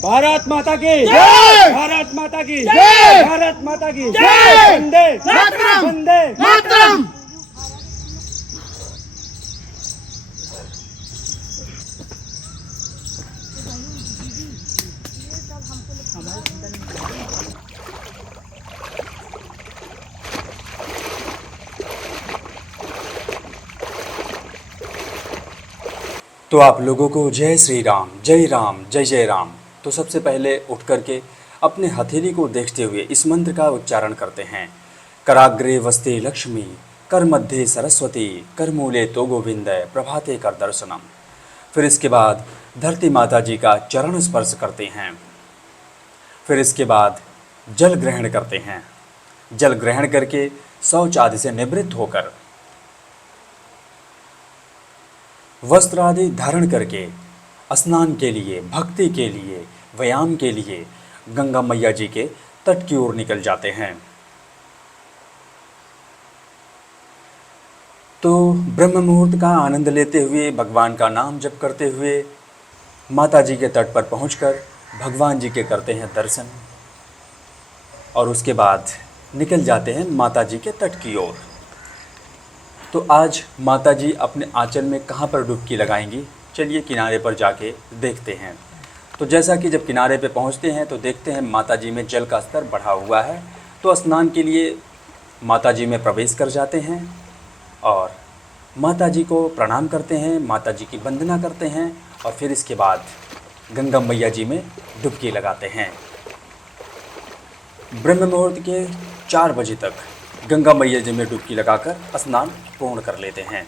भारत माता की जय! भारत माता की जय! भारत माता की जय! वंदे मातरम! वंदे मातरम! तो आप लोगों को जय श्री राम, जय राम, जय जय राम। तो सबसे पहले उठ करके अपने हथेली को देखते हुए इस मंत्र का उच्चारण करते हैं। कराग्रे वस्ते लक्ष्मी, कर मध्य सरस्वती, कर मूले तो गोविंद, प्रभाते कर दर्शनम। फिर इसके बाद धरती माता जी का चरण स्पर्श करते हैं। फिर इसके बाद जल ग्रहण करते हैं। जल ग्रहण करके शौच आदि से निवृत्त होकर वस्त्र आदि धारण करके स्नान के लिए, भक्ति के लिए, व्यायाम के लिए गंगा मैया जी के तट की ओर निकल जाते हैं। तो ब्रह्म मुहूर्त का आनंद लेते हुए, भगवान का नाम जप करते हुए माता जी के तट पर पहुंचकर भगवान जी के करते हैं दर्शन और उसके बाद निकल जाते हैं माता जी के तट की ओर। तो आज माता जी अपने आंचल में कहाँ पर डुबकी लगाएंगी, चलिए किनारे पर जाके देखते हैं। तो जैसा कि जब किनारे पे पहुँचते हैं तो देखते हैं माता जी में जल का स्तर बढ़ा हुआ है। तो स्नान के लिए माता जी में प्रवेश कर जाते हैं और माता जी को प्रणाम करते हैं, माता जी की वंदना करते हैं और फिर इसके बाद गंगा मैया जी में डुबकी लगाते हैं। ब्रह्म मुहूर्त के 4 बजे तक गंगा मैया जी में डुबकी लगाकर स्नान पूर्ण कर लेते हैं।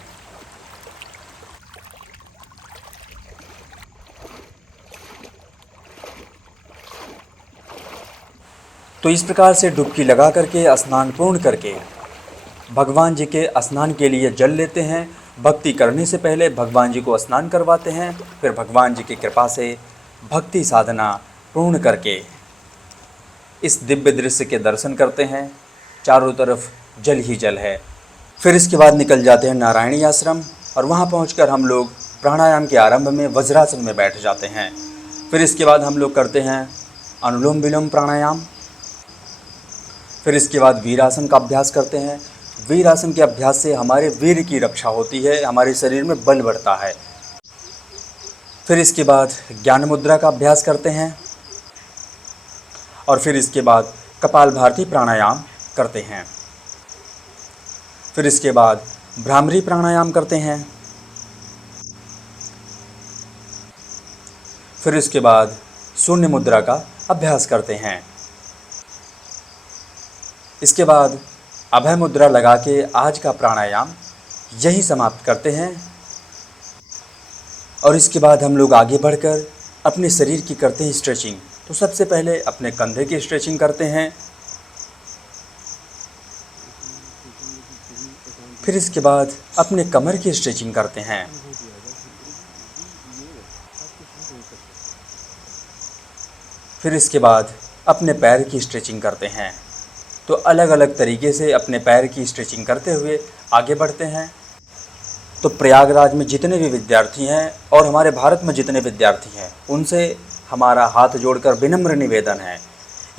तो इस प्रकार से डुबकी लगा करके स्नान पूर्ण करके भगवान जी के स्नान के लिए जल लेते हैं। भक्ति करने से पहले भगवान जी को स्नान करवाते हैं। फिर भगवान जी की कृपा से भक्ति साधना पूर्ण करके इस दिव्य दृश्य के दर्शन करते हैं। चारों तरफ जल ही जल है। फिर इसके बाद निकल जाते हैं नारायणी आश्रम और वहाँ पहुँचकर हम लोग प्राणायाम के आरंभ में वज्रासन में बैठ जाते हैं। फिर इसके बाद हम लोग करते हैं अनुलोम विलोम प्राणायाम। फिर इसके बाद वीरासन का अभ्यास करते हैं। वीरासन के अभ्यास से हमारे वीर की रक्षा होती है, हमारे शरीर में बल बढ़ता है। फिर इसके बाद ज्ञान मुद्रा का अभ्यास करते हैं और फिर इसके बाद कपाल भारती प्राणायाम करते हैं। फिर इसके बाद भ्रामरी प्राणायाम करते हैं। फिर इसके बाद शून्य मुद्रा का अभ्यास करते हैं। इसके बाद अभय मुद्रा लगा के आज का प्राणायाम यही समाप्त करते हैं और इसके बाद हम लोग आगे बढ़कर अपने शरीर की करते हैं स्ट्रेचिंग। तो सबसे पहले अपने कंधे की स्ट्रेचिंग करते हैं। फिर इसके बाद अपने कमर की स्ट्रेचिंग करते हैं। फिर इसके बाद अपने पैर की स्ट्रेचिंग करते हैं। तो अलग अलग तरीके से अपने पैर की स्ट्रेचिंग करते हुए आगे बढ़ते हैं। तो प्रयागराज में जितने भी विद्यार्थी हैं और हमारे भारत में जितने विद्यार्थी हैं उनसे हमारा हाथ जोड़कर विनम्र निवेदन है,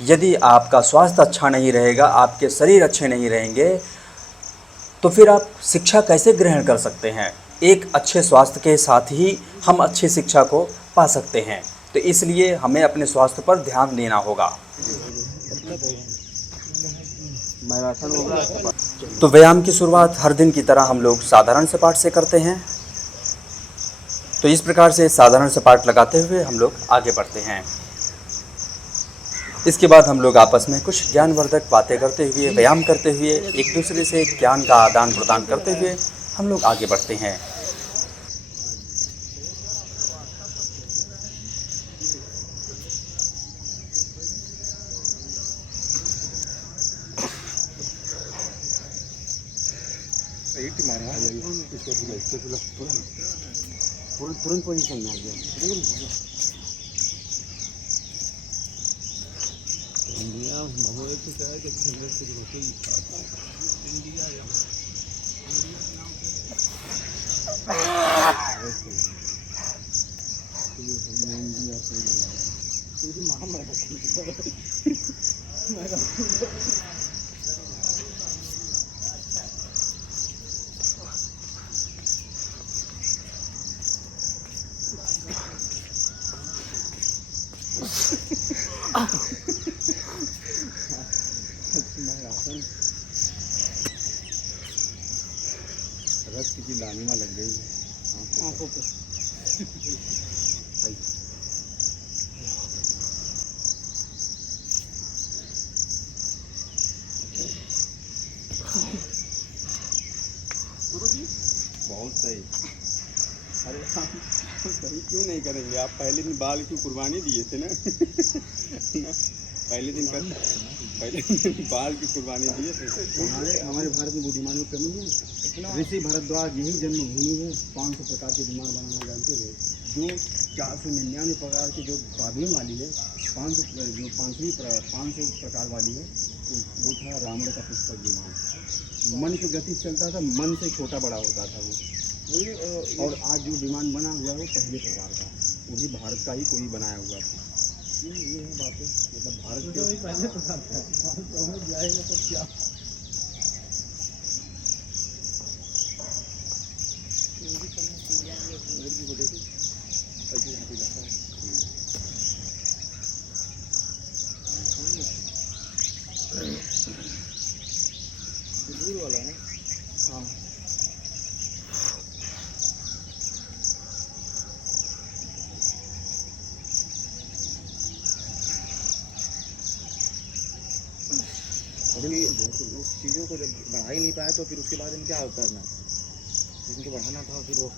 यदि आपका स्वास्थ्य अच्छा नहीं रहेगा, आपके शरीर अच्छे नहीं रहेंगे तो फिर आप शिक्षा कैसे ग्रहण कर सकते हैं। एक अच्छे स्वास्थ्य के साथ ही हम अच्छी शिक्षा को पा सकते हैं। तो इसलिए हमें अपने स्वास्थ्य पर ध्यान देना होगा। तो व्यायाम की शुरुआत हर दिन की तरह हम लोग साधारण सपाट से करते हैं। तो इस प्रकार से साधारण सपाट लगाते हुए हम लोग आगे बढ़ते हैं। इसके बाद हम लोग आपस में कुछ ज्ञानवर्धक बातें करते हुए, व्यायाम करते हुए, एक दूसरे से ज्ञान का आदान प्रदान करते हुए हम लोग आगे बढ़ते हैं। तुरंत पोजीशन में आ गया। इंडिया मोबाइल से क्या है कि इंडिया से होती इंडिया इंडिया से रक्त की लालिमा लग गई आंखों पे। बहुत सही। अरे आप सही क्यों नहीं करेंगे? आप पहले दिन बाल की कुर्बानी दिए थे ना। पहले दिन बाल की कुर्बानी दिए थे। हमारे भारत में बुद्धिमान की कमी है। ऋषि भरद्वाज यही जन्मभूमि है। 500 प्रकार के विमान बनाना जानते थे। जो 499 प्रकार की जो बाबियों वाली है, 500 प्रकार वाली है, वो था रावण का पुष्पक विमान। मन की गति से चलता था, मन से छोटा बड़ा होता था वो। और आज जो विमान बना हुआ है वो पहले प्रकार का, वो भी भारत का ही कोई बनाया हुआ था। ये है बातें, मतलब भारत के पहले प्रकार का समझ जाएगा तो क्या। दूर वाला है। हाँ उस चीज़ों को जब बढ़ा ही नहीं पाया तो फिर उसके बाद इन्हें क्या करना है? जिनको बढ़ाना था फिर वो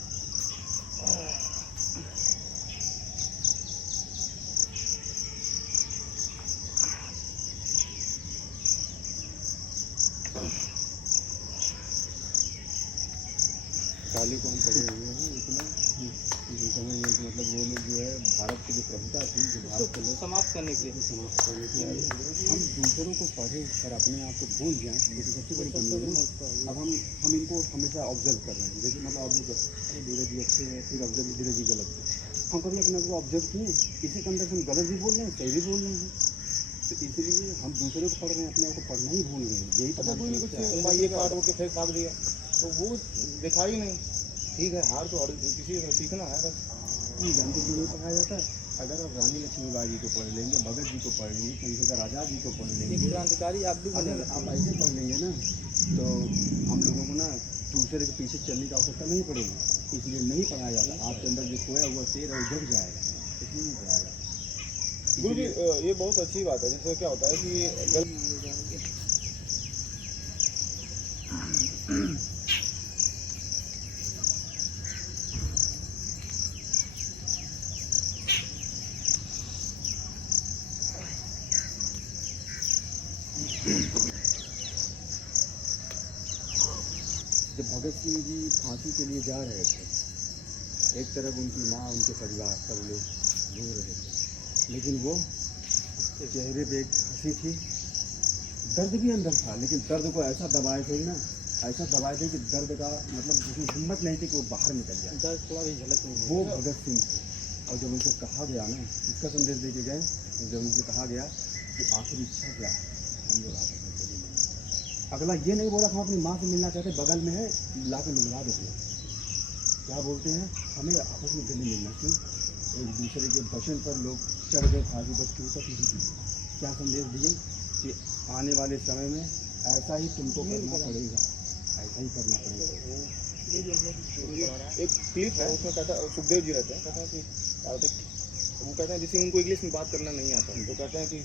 काली को हम पड़े हुए हैं इतना समय ये मतलब वो लोग जो है भारत की जो प्रभुता थी, जो भारत को समाप्त करने के लिए समाप्त करने के लिए हम दूसरों को पढ़े और अपने आप को भूल जाएं, ये तो सबसे बड़ी कमी है। अब हम इनको हमेशा ऑब्जर्व कर रहे हैं, जैसे मतलब ऑब्जर्व कर धीरज जी अच्छे हैं, फिर ऑब्जर्व धीरज जी गलत है। हम कभी अपने को ऑब्जर्व किए, इसी के अंदर हम गलत भी बोल रहे हैं, सही भी बोल रहे हैं। तो इसलिए हम दूसरों को पढ़ रहे हैं, अपने आप को पढ़ना ही भूल गए हैं। यही तो कोई भी कुछ ये काट के फिर काट दिया तो वो दिखा ही नहीं। ठीक है, हार तो हर किसी से सीखना है बस। जानते क्यों नहीं पढ़ाया जाता है? अगर आप रानी लक्ष्मीबाई जी को पढ़ लेंगे, भगत जी को पढ़ लेंगे, चंद्रशेखर आज़ाद जी को पढ़ लेंगे, क्रांतिकारी आप भी अगर आप ऐसे पढ़ लेंगे ना तो हम लोगों को ना दूसरे के पीछे चलने की आवश्यकता नहीं पड़ेगी। इसलिए नहीं पढ़ाया जाता। आपके अंदर जो सोया हुआ शेर है वो जग जाएगा, इसलिए नहीं पढ़ाया जाता। गुरु जी ये बहुत अच्छी बात है। जैसे क्या होता है कि जब भगत सिंह जी फांसी के लिए जा रहे थे, एक तरफ उनकी माँ, उनके परिवार सब लोग रो रहे थे, लेकिन वो चेहरे पे एक हंसी थी। दर्द भी अंदर था, लेकिन दर्द को ऐसा दबाए थे ना, ऐसा दबाए थे कि दर्द का मतलब उसमें हिम्मत नहीं थी कि वो बाहर निकल जाए। दर्द थोड़ा भी झलक नहीं। वो भगत सिंह थे। और जब उनको कहा गया ना, इसका संदेश दे के गए, जब उनसे कहा गया कि आखिरी इच्छा क्या है, हम लोग आपस में चले मिलेंगे। अगला ये नहीं बोला हम अपनी माँ से मिलना चाहते, बगल में है ला के मिलवा दोगे। क्या बोलते हैं, हमें आपस में गले मिलना क्यों? एक दूसरे के वचन पर लोग चढ़ गए फांसी पर, क्यों तक नहीं की। क्या संदेश दिए कि आने वाले समय में ऐसा ही तुमको करना पड़ेगा, ऐसा ही करना पड़ेगा। एक क्लिप है उसमें कहता है, सुखदेव जी रहते हैं, कहते हैं कि वो कहते हैं जैसे उनको इंग्लिश में बात करना नहीं आता, तो कहते हैं कि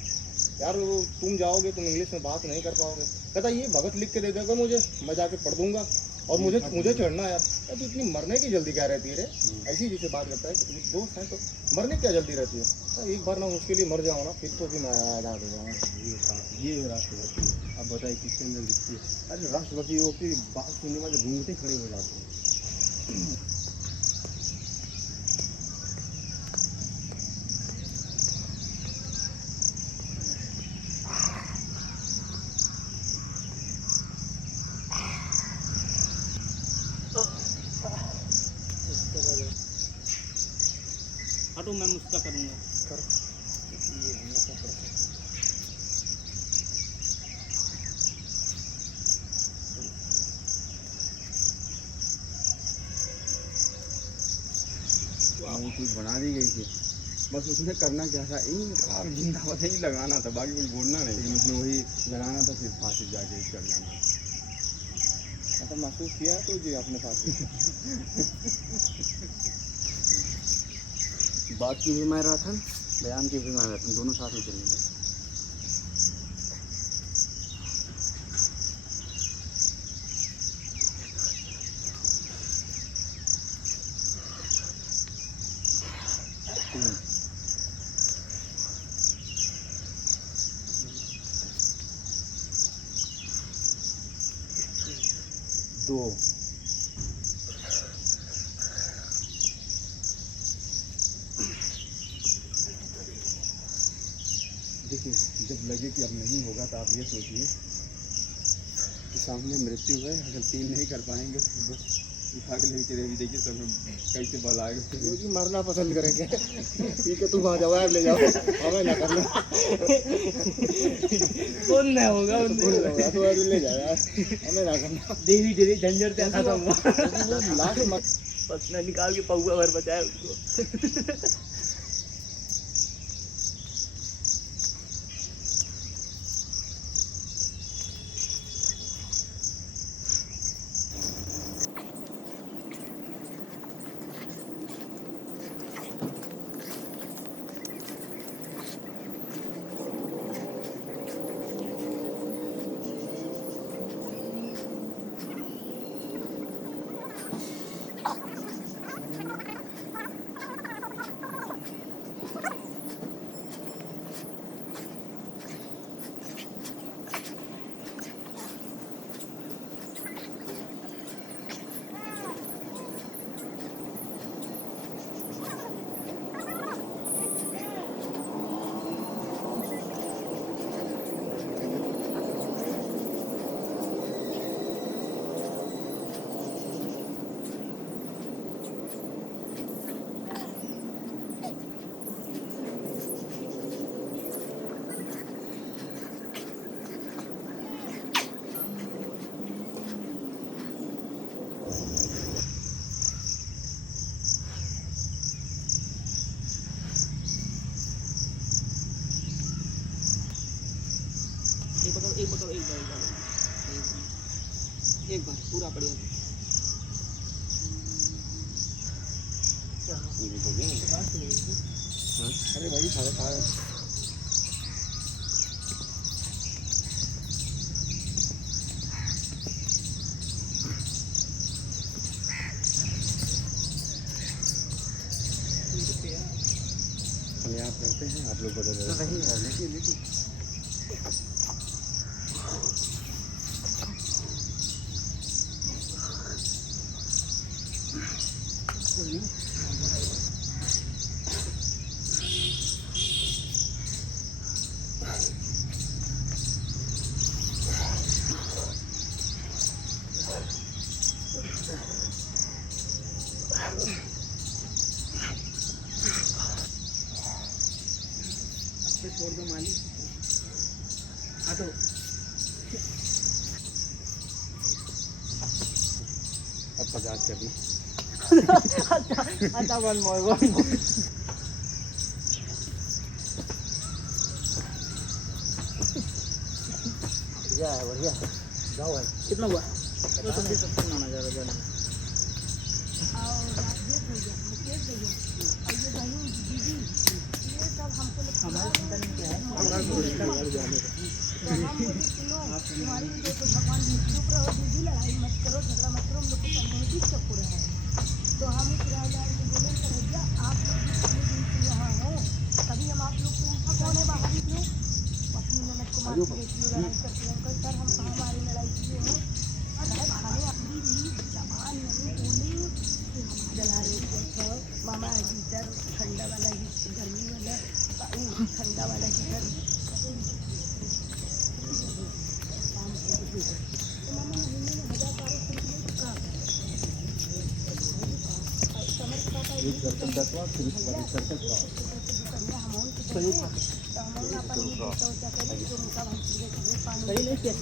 यार वो तुम जाओगे तुम इंग्लिश में बात नहीं कर पाओगे। कहता ये भगत लिख के दे देगा मुझे, मैं जाके पढ़ दूंगा और मुझे चढ़ना यार। तो इतनी मरने की जल्दी क्या रहती है रे? ऐसी जिसे बात करता है कि दोस्त हैं तो मरने की क्या जल्दी रहती है? एक बार ना उसके लिए मर जाऊँ ना, फिर तो भी मैं आज़ाद हो जाऊँगा। ये राष्ट्रभक्ति। अब बताइए किसके अंदर दिखती है? अरे राष्ट्रभक्ति वो की बात सुनने वाले रूंगटे खड़े हो जाते हैं। हटो, मैं मुझका करूँगा। बस उसने करना क्या था, इनकार जिंदाबाद ही लगाना था, बाकी कुछ बोलना नहीं, लेकिन उसने वही लगाना था, फिर फांसी जाके चढ़ जाना। मतलब महसूस किया तो जी आपने फांसी बात की भी मैराथन, बयान की भी मैराथन, दोनों साथ में चलने लगे। दो देखिए, जब लगे कि अब नहीं होगा तो आप ये सोचिए कि सामने मृत्यु है, अगर 3 नहीं कर पाएंगे तो बस उठा के लेके चले। देखिए सब कैसे बल आएगा, क्योंकि मरना पसंद करेंगे। ठीक है, तुम आ जाओ यार, ले जाओ, हमें ना करना। कौन नहीं होगा तो ले जाओ यार, हमें ना करना। देवी तेरी झंझट से खत्म हुआ। लाख मत पसना निकाल के पौवा भर बचाया उसको। एक बार पूरा बढ़िया। अरे भाई सारे खा हम याद करते हैं, आप लोग बदल रहे हैं। लेकिन छोड़ दो मालिक, हटो। अब 50 करना। अच्छा वन मोर। बढ़िया है, बढ़िया जाओ भाई। कितना हुआ? 70 माना जा रहा है। तुम्हारी तो भगवान चुप रहो दीदी, लड़ाई मत करो, झगड़ा मत करो, हम लोग को पढ़ने की सब पूरा है। तो हम इस राजा को बोले कि भैया आप लोग भी पूरे दिन से यहाँ हैं, कभी हम आप लोग को उनका कौन है बाहर निकले, अपनी ननद को मार के देखिए लड़ाई करते हैं। अंकल सर हम कहाँ हमारी लड़ाई किए हैं, खाने अपनी भी जबान नहीं बोली कि हम जला रहे थे। मामा हीटर ठंडा वाला, गर्मी वाला, ठंडा वाला हीटर सही नहीं किया।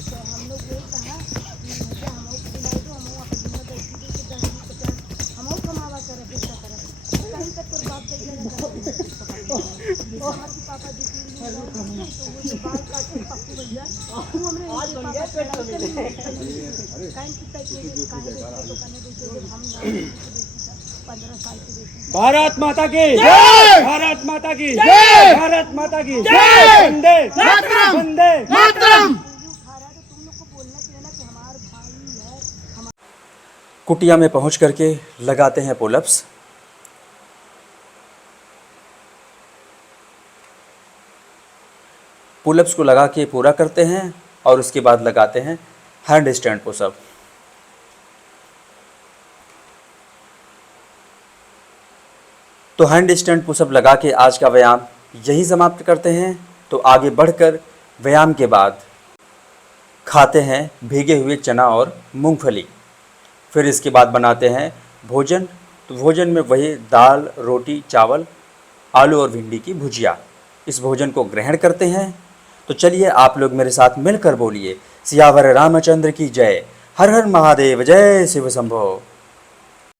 तो हम लोग ये कहा कि हम हम कमावा कर आप कैसे लगा हमारे पापा जी के लिए तो वो जो बाल काटे पप्पू भैया वो हमने आज बन गया पेट तो मिले काइन की टाइप में काहे तो करने देते हम 15 साल के बेटी भारत माता की जय, भारत माता की जय, भारत माता की जय, वंदे मातरम, वंदे मातरम। उठा रहा है तो तुम लोग को बोलना चाहिए ना कि हमारा भाई है हमारा कुटिया में पहुंच करके लगाते हैं पुलअप्स। पुलअप्स को लगा के पूरा करते हैं और उसके बाद लगाते हैं हैंड स्टैंड पुशअप। तो हैंड स्टैंड पुशअप लगा के आज का व्यायाम यही समाप्त करते हैं। तो आगे बढ़कर व्यायाम के बाद खाते हैं भीगे हुए चना और मूंगफली। फिर इसके बाद बनाते हैं भोजन। तो भोजन में वही दाल, रोटी, चावल, आलू और भिंडी की भुजिया। इस भोजन को ग्रहण करते हैं। तो चलिए आप लोग मेरे साथ मिलकर बोलिए, सियावर रामचंद्र की जय, हर हर महादेव, जय शिव शंभो।